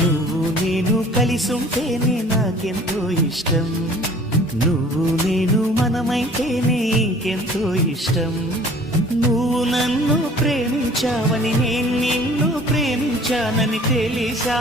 నువ్వు నేను కలిసుంటేనే నాకెంతో ఇష్టం, నువ్వు నేను మనమైతేనే ఇంకెంతో ఇష్టం. నువ్వు నన్ను ప్రేమించావని నేను నిన్ను ప్రేమించానని తెలిసా.